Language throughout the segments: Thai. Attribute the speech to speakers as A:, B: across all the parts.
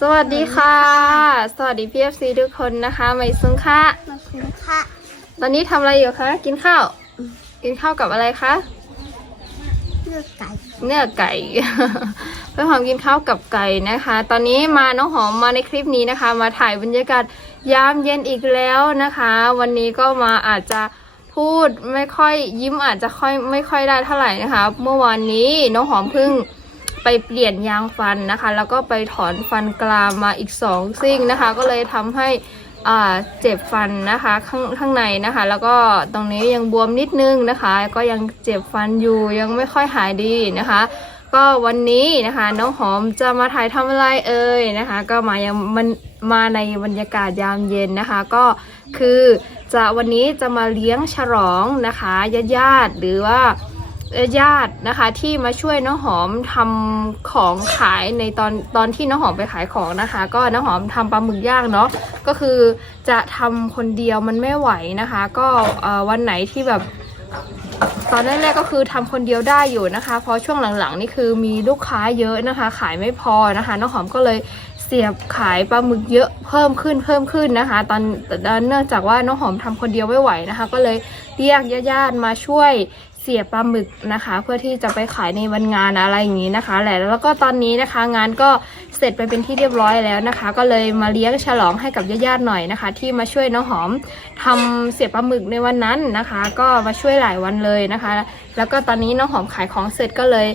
A: สวัสดีค่ะ สวัสดีพีเอฟซีทุกคนนะคะไม่ซึ้งค่ะ
B: ขอบคุณค่ะ
A: ตอนนี้ทำอะไรอยู่คะกินข้าว กินข้าวกับอะไรคะ
B: เลือกไก่
A: เนื้อไก่ เพื่อหอมกินข้าวกับไก่นะคะ ตอนนี้มาน้องหอมมาในคลิปนี้นะคะ มาถ่ายบรรยากาศยามเย็นอีกแล้วนะคะ วันนี้ก็มาอาจจะพูดไม่ค่อยยิ้มอาจจะค่อยไม่ค่อยได้เท่าไหร่นะคะ เมื่อวานนี้น้องหอมเพิ่ง ไปเปลี่ยนยางฟันนะคะ แล้วก็ไปถอนฟันกรามมาอีกสองซี่งนะคะ ก็เลยทำให้อ่าเจ็บฟันนะคะข้างข้างในนะคะ แล้วก็ตรงนี้ยังบวมนิดนึงนะคะ ก็ยังเจ็บฟันอยู่ยังไม่ค่อยหายดีนะคะ ก็วันนี้นะคะ น้องหอมจะมาถ่ายทำอะไรเอ่ยนะคะ ก็มายังมันมาในบรรยากาศยามเย็นนะคะ ก็คือจะวันนี้จะมาเลี้ยงฉลองนะคะญาติญาติๆหรือว่า ญาตินะคะที่มาช่วยน้องหอมทำของขายในตอนตอนที่น้องหอมไปขายของนะคะ ก็น้องหอมทำปลาหมึกย่างเนาะก็คือจะทำคนเดียวมันไม่ไหวนะคะ ก็วันไหนที่แบบ ตอนแรกๆก็คือทำคนเดียวได้อยู่นะคะพอช่วงหลังๆนี่คือมีลูกค้าเยอะนะคะ ขายไม่พอนะคะน้องหอมก็เลยเสียบขายปลาหมึกเยอะเพิ่มขึ้นเพิ่มขึ้นนะคะ ตอนตอนเนื่องจากว่าน้องหอมทำคนเดียวไม่ไหวนะคะ ก็เลยเรียกญาติๆมาช่วย สียบปลาหมึกนะคะ เพื่อที่จะไปขายในวันงานอะไรอย่างนี้นะคะแหละแล้วก็ตอนนี้นะคะ งานก็เสร็จไปเป็นที่เรียบร้อยแล้วนะคะ ก็เลยมาเลี้ยงฉลองให้กับญาติๆหน่อยนะคะ ที่มาช่วยน้องหอมทำเสียบปลาหมึกในวันนั้นนะคะ ก็มาช่วยหลายวันเลยนะคะ แล้วก็ตอนนี้น้องหอมขายของเสร็จก็เลย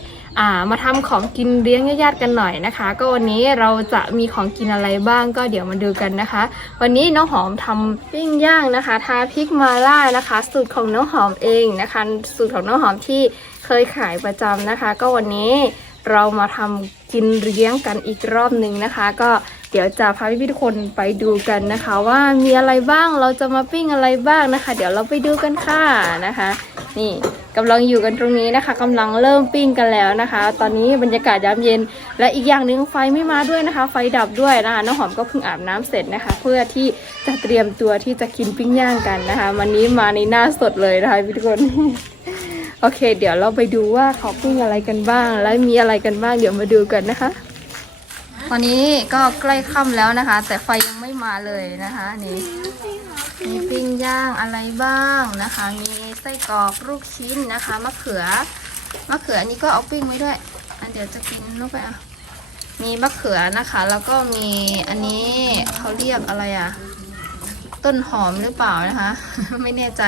A: มาทำของกินเลี้ยงญาติๆกันหน่อยนะคะ ก็วันนี้เราจะมีของกินอะไรบ้างก็เดี๋ยวมาดูกันนะคะ วันนี้น้องหอมทำปิ้งย่างนะคะ ทาพริกมาล่านะคะ สูตรของน้องหอมเองนะคะ สูตรของน้องหอมที่เคยขายประจำนะคะ ก็วันนี้เรามาทำกินเลี้ยงกันอีกรอบหนึ่งนะคะ ก็เดี๋ยวจะพาพี่ๆทุกคนไปดูกันนะคะ ว่ามีอะไรบ้างเราจะมาปิ้งอะไรบ้างนะคะ เดี๋ยวเราไปดูกันค่ะนะคะ นี่ กำลังอยู่กันตรงนี้นะคะกำลังเริ่มปิ้งกันแล้วนะคะ ตอนนี้บรรยากาศยามเย็น และอีกอย่างหนึ่งไฟไม่มาด้วยนะคะ ไฟดับด้วยนะคะน้องหอมก็เพิ่งอาบน้ำเสร็จนะคะ เพื่อที่จะเตรียมตัวที่จะกินปิ้งย่างกันนะคะ วันนี้มาในหน้าสดเลยนะคะทุกคนโอเค เดี๋ยวเราไปดูว่าเขาปิ้งอะไรกันบ้าง และมีอะไรกันบ้างเดี๋ยวมาดูกันนะคะ ตอนนี้ก็ใกล้ค่ำแล้วนะคะ แต่ไฟยังไม่มาเลยนะคะนี่ มีปิ้งย่างอะไรบ้างนะคะ มีไส้กรอกลูกชิ้นนะคะมะเขือมะเขืออันนี้ก็เอาปิ้งไว้ด้วย อันเดี๋ยวจะกินลงไปอะมีมะเขือนะคะ แล้วก็มีอันนี้เขาเรียกอะไรอะ ต้นหอมหรือเปล่านะคะ ไม่แน่ใจ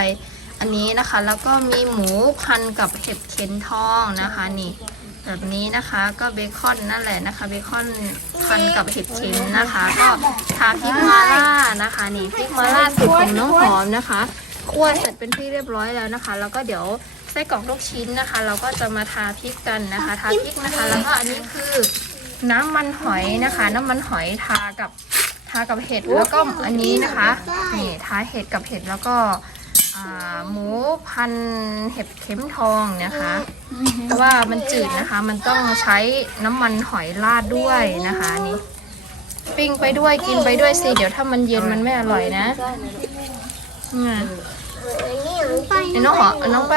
A: อันนี้นะคะ แล้วก็มีหมูพันกับเห็ดเข็มทองนะคะนี่ แบบนี้นะคะก็เบคอนนั่นแหละนะคะ เบคอนพันกับเห็ดเข็มนะคะ ก็ทาพริกมาล่านะคะ นี่พริกมาล่าสูตรของน้องหอมนะคะคั่วเสร็จเป็นที่เรียบร้อยแล้วนะคะ แล้วก็เดี๋ยวไส้กรอกลูกชิ้นนะคะ เราก็จะมาทาพริกกันนะคะ ทาพริกนะคะ แล้วก็อันนี้คือน้ำมันหอยนะคะ น้ำมันหอยทากับทากับเห็ดแล้วก็อันนี้นะคะนี่ทาเห็ดกับเห็ดแล้วก็ อ่าหมูพันเห็ดเข็มทองนะคะเพราะว่ามันจืดนะคะ มันต้องใช้น้ำมันหอยราดด้วยนะคะนี่ปิ้งไปด้วยกินไปด้วยสิเดี๋ยวถ้ามันเย็นมันไม่อร่อยนะอืม
B: นี่หนูไป
A: เดี๋ยวน้องหอน้องไป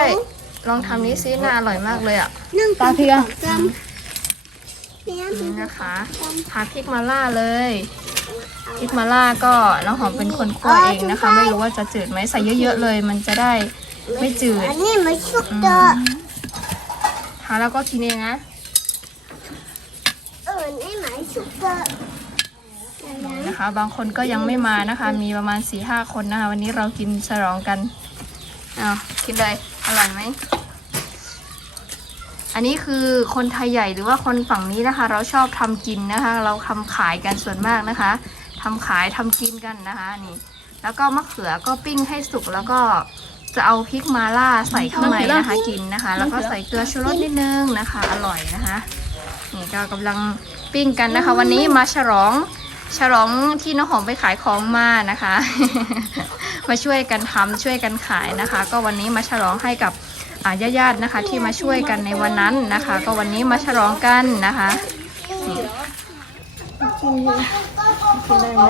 A: ลองทำนี้ซิน่าอร่อยมากเลยอะ
B: นึ่ง
A: ตาเพีย
B: จำเนี่ย
A: นี่นะคะทาพริกมาล่าเลย พริกมาล่าก็น้องหอมเป็นคนคั่วเองนะคะ ไม่รู้ว่าจะจืดไหมใส่เยอะๆเลย มันจะได้ไม่จืด
B: อันนี้มันชุก
A: อืม
B: เตอร์
A: ทาแล้วก็กินเองนะ
B: เออนี่มันชุกเตอร์
A: นะคะ บางคนก็ยังไม่มานะคะ มีประมาณ4ี่ห้าคนนะคะ วันนี้เรากินฉลองกันเอากินเลย อร่อยไหม อันนี้คือคนไทยใหญ่หรือว่าคนฝั่งนี้นะคะ เราชอบทำกินนะคะ เราทำขายกันส่วนมากนะคะทำขายทำกินกันนะคะนี่ แล้วก็มะเขือก็ปิ้งให้สุกแล้วก็จะเอาพริกมาล่าใส่ข้างในนะคะกินนะคะ แล้วก็ใส่เกลือชูรสนิดนึงนะคะ อร่อยนะคะนี่ก็กำลังปิ้งกันนะคะ วันนี้มาฉลองฉลองที่น้องหอมไปขายของมานะคะ มาช่วยกันทำช่วยกันขายนะคะ ก็วันนี้มาฉลองให้กับ อ่าญาตินะคะที่มาช่วยกันในวันนั้นนะคะ ก็วันนี้มาฉลองกันนะคะนี่
B: กินเลย
A: กินได้ไหม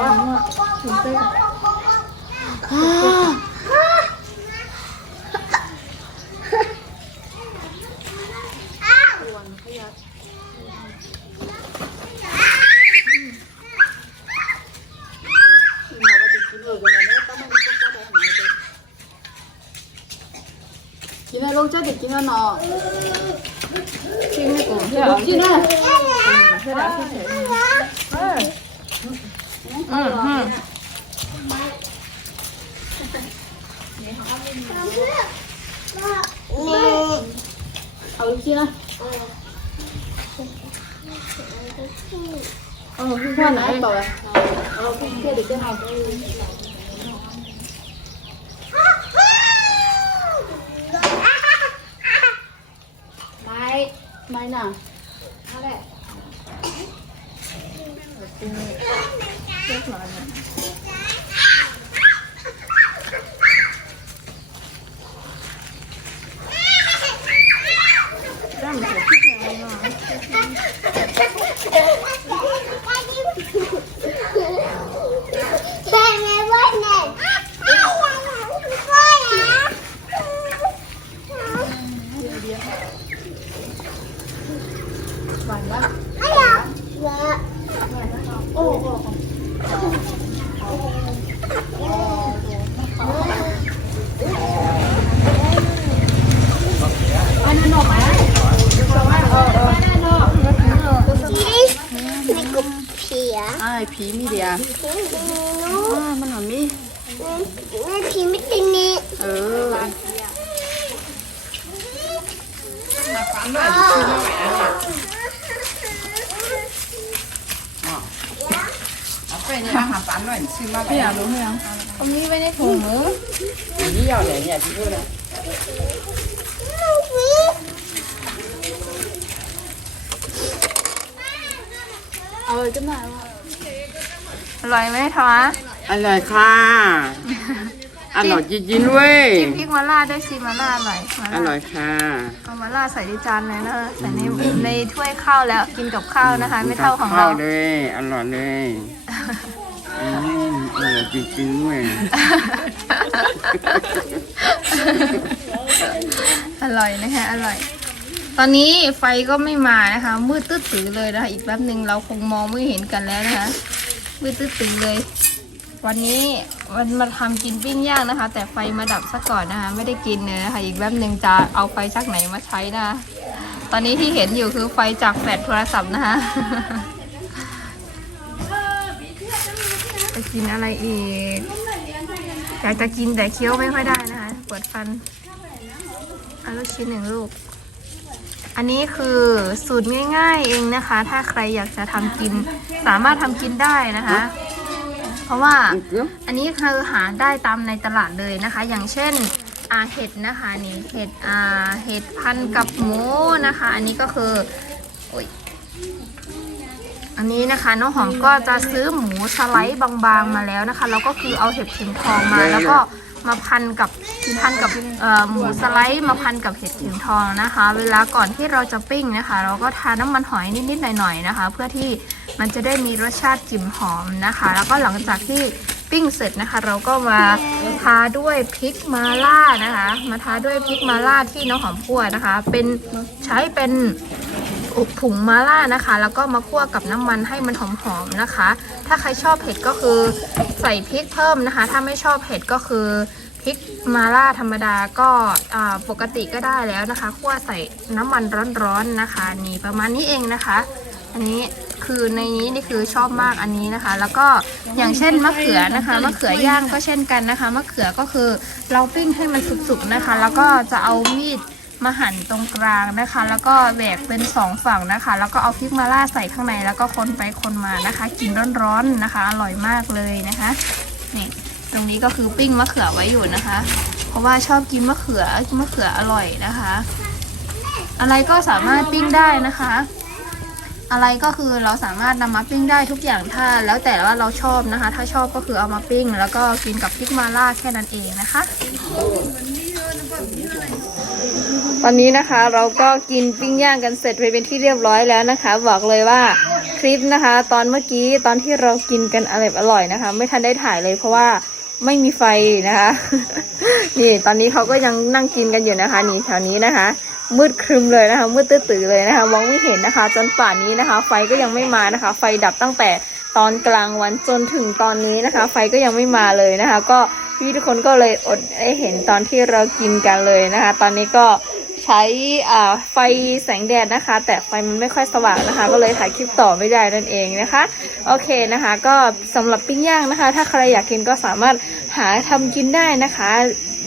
A: 먹자 됐긴
C: 하나. 지금
A: 먹기는. 응. 응. 아, 웃기나? ờ không sao
C: nãy bảo
A: là ờ không kia được cái này ฉย ผีมีเดียอ้ามันหอมมีแม่
C: ผีไม่
B: ติดนี่
C: เออพี่อยากรู้ไหมยังเอา
A: มีไว้ในถุงมือ
D: นี่ยาวเลยเนี่ยพี่พูด
C: เลยเอาเลยจะมาว่า
A: อร่อยไหมทวะ
D: อร่อยค่ะ อร่อยจริงๆเว้ย
A: จิ้มพริกมาล่าด้วยซีมาล่าอร่อยมา
D: อ
A: ล่า
D: ร่อยค่ะ
A: เอามาล่าใส่ในจานเลยนะใส่ในในถ้วยข้าวแล้วกินกับข้าวนะคะ ไม่เท่าของเรา
D: เลยอร่อยเลยอืมอร่อยจริงๆเว้ย
A: อร่อยนะคะอร่อย ตอนนี้ไฟก็ไม่มานะคะ มืดตื้อตื้อเลยนะคะ อีกแป๊บหนึ่งเราคงมองไม่เห็นกันแล้วนะคะ มืดตื้อตื้อเลย วันนี้วันมาทำกินปิ้งย่างนะคะ แต่ไฟมาดับซะก่อนนะคะไม่ได้กินเลยนะคะอีกแป๊บหนึ่งจะเอาไฟจากไหนมาใช้นะคะตอนนี้ที่เห็นอยู่คือไฟจากแฟลชโทรศัพท์นะคะจะกินอะไรอีกอยากจะกินแต่เคี้ยวไม่ค่อยได้นะคะปวดฟันเอาลูกชิ้นหนึ่งลูก อันนี้คือสูตรง่าย ๆ เองนะคะ ถ้าใครอยากจะทำกิน สามารถทำกินได้นะคะ เพราะว่าอันนี้คือหาได้ตามในตลาดเลยนะคะ อย่างเช่นอาเห็ดนะคะนี่เห็ดอ่าเห็ดพันกับหมูนะคะ อันนี้ก็คือโอ้ยอันนี้นะคะน้องหอมก็จะซื้อหมูสไลด์บางๆมาแล้วนะคะแล้วก็คือเอาเห็ดเข็มทองมาแล้วก็ มาพันกับพันกับหมูสไลด์มาพันกับเห็ดเข็มทองนะคะ เวลาก่อนที่เราจะปิ้งนะคะ เราก็ทาน้ำมันหอยนิดๆหน่อยๆนะคะ เพื่อที่มันจะได้มีรสชาติกลิ่นหอมนะคะ แล้วก็หลังจากที่ปิ้งเสร็จนะคะ เราก็มาทาด้วยพริกมาล่านะคะ มาทาด้วยพริกมาล่าที่น้องหอมคั่วนะคะ เป็นใช้เป็น ผงมาล่านะคะ แล้วก็มาคั่วกับน้ำมันให้มันหอมๆนะคะ ถ้าใครชอบเผ็ดก็คือใส่พริกเพิ่มนะคะ ถ้าไม่ชอบเผ็ดก็คือพริกมาล่าธรรมดาก็ปกติก็ได้แล้วนะคะคั่วใส่น้ำมันร้อนๆนะคะ นี่ประมาณนี้เองนะคะ อันนี้คือในนี้นี่คือชอบมากอันนี้นะคะ แล้วก็อย่างเช่นมะเขือนะคะมะเขือย่างก็เช่นกันนะคะมะเขือก็คือเราปิ้งให้มันสุกๆนะคะ แล้วก็จะเอามีด มาหั่นตรงกลางนะคะ แล้วก็แหวกเป็นสองฝั่งนะคะ แล้วก็เอาพริกมาล่าใส่ข้างในแล้วก็คนไปคนมานะคะ กินร้อนๆนะคะ อร่อยมากเลยนะคะนี่ตรงนี้ก็คือปิ้งมะเขือไว้อยู่นะคะ เพราะว่าชอบกินมะเขือมะเขืออร่อยนะคะ อะไรก็สามารถปิ้งได้นะคะ อะไรก็คือเราสามารถนำมาปิ้งได้ทุกอย่างถ้า แล้วแต่ว่าเราชอบนะคะ ถ้าชอบก็คือเอามาปิ้ง แล้วก็กินกับพริกมาล่าแค่นั้นเองนะคะ ตอนนี้นะคะเราก็กินปิ้งย่างกันเสร็จไปเป็นที่เรียบร้อยแล้วนะคะ บอกเลยว่าคลิปนะคะ ตอนเมื่อกี้ตอนที่เรากินกันอร่อยอร่อยนะคะ ไม่ทันได้ถ่ายเลยเพราะว่าไม่มีไฟนะคะ นี่ตอนนี้เขาก็ยังนั่งกินกันอยู่นะคะ นี่แถวนี้นะคะ มืดครึมเลยนะคะ มืดตื้อเลยนะคะมองไม่เห็นนะคะ จนป่านนี้นะคะ ไฟก็ยังไม่มานะคะ ไฟดับตั้งแต่ตอนกลางวันจนถึงตอนนี้นะคะ ไฟก็ยังไม่มาเลยนะคะ ก็พี่ทุกคนก็เลยอดได้เห็นตอนที่เรากินกันเลยนะคะ ตอนนี้ก็ ใช้ไฟแสงแดดนะคะ แต่ไฟมันไม่ค่อยสว่างนะคะ ก็เลยถ่ายคลิปต่อไม่ได้นั่นเองนะคะ โอเคนะคะ ก็สำหรับปิ้งย่างนะคะ ถ้าใครอยากกินก็สามารถหาทำกินได้นะคะ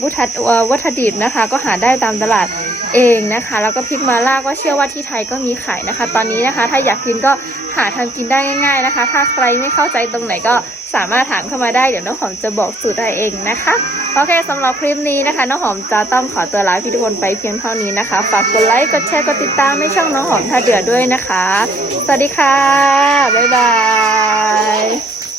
A: วัตถุเอ่อวัตดิบนะคะ ก็หาได้ตามตลาดเองนะคะ แล้วก็พริกมาล่าก็เชื่อว่าที่ไทยก็มีขายนะคะ ตอนนี้นะคะ ถ้าอยากกินก็หาทำกินได้ง่าย ๆนะคะ ถ้าใครไม่เข้าใจตรงไหนก็สามารถถามเข้ามาได้เดี๋ยวน้องหอมจะบอกสูตรได้เองนะคะโอเคสำหรับคลิปนี้นะคะน้องหอมจะต้องขอตัวลาพี่ทุกคนไปเพียงเท่านี้นะคะ ฝากกดไลค์กดแชร์กดติดตามในช่องน้องหอมท่าเดือดด้วยนะคะ สวัสดีค่ะบ๊ายบาย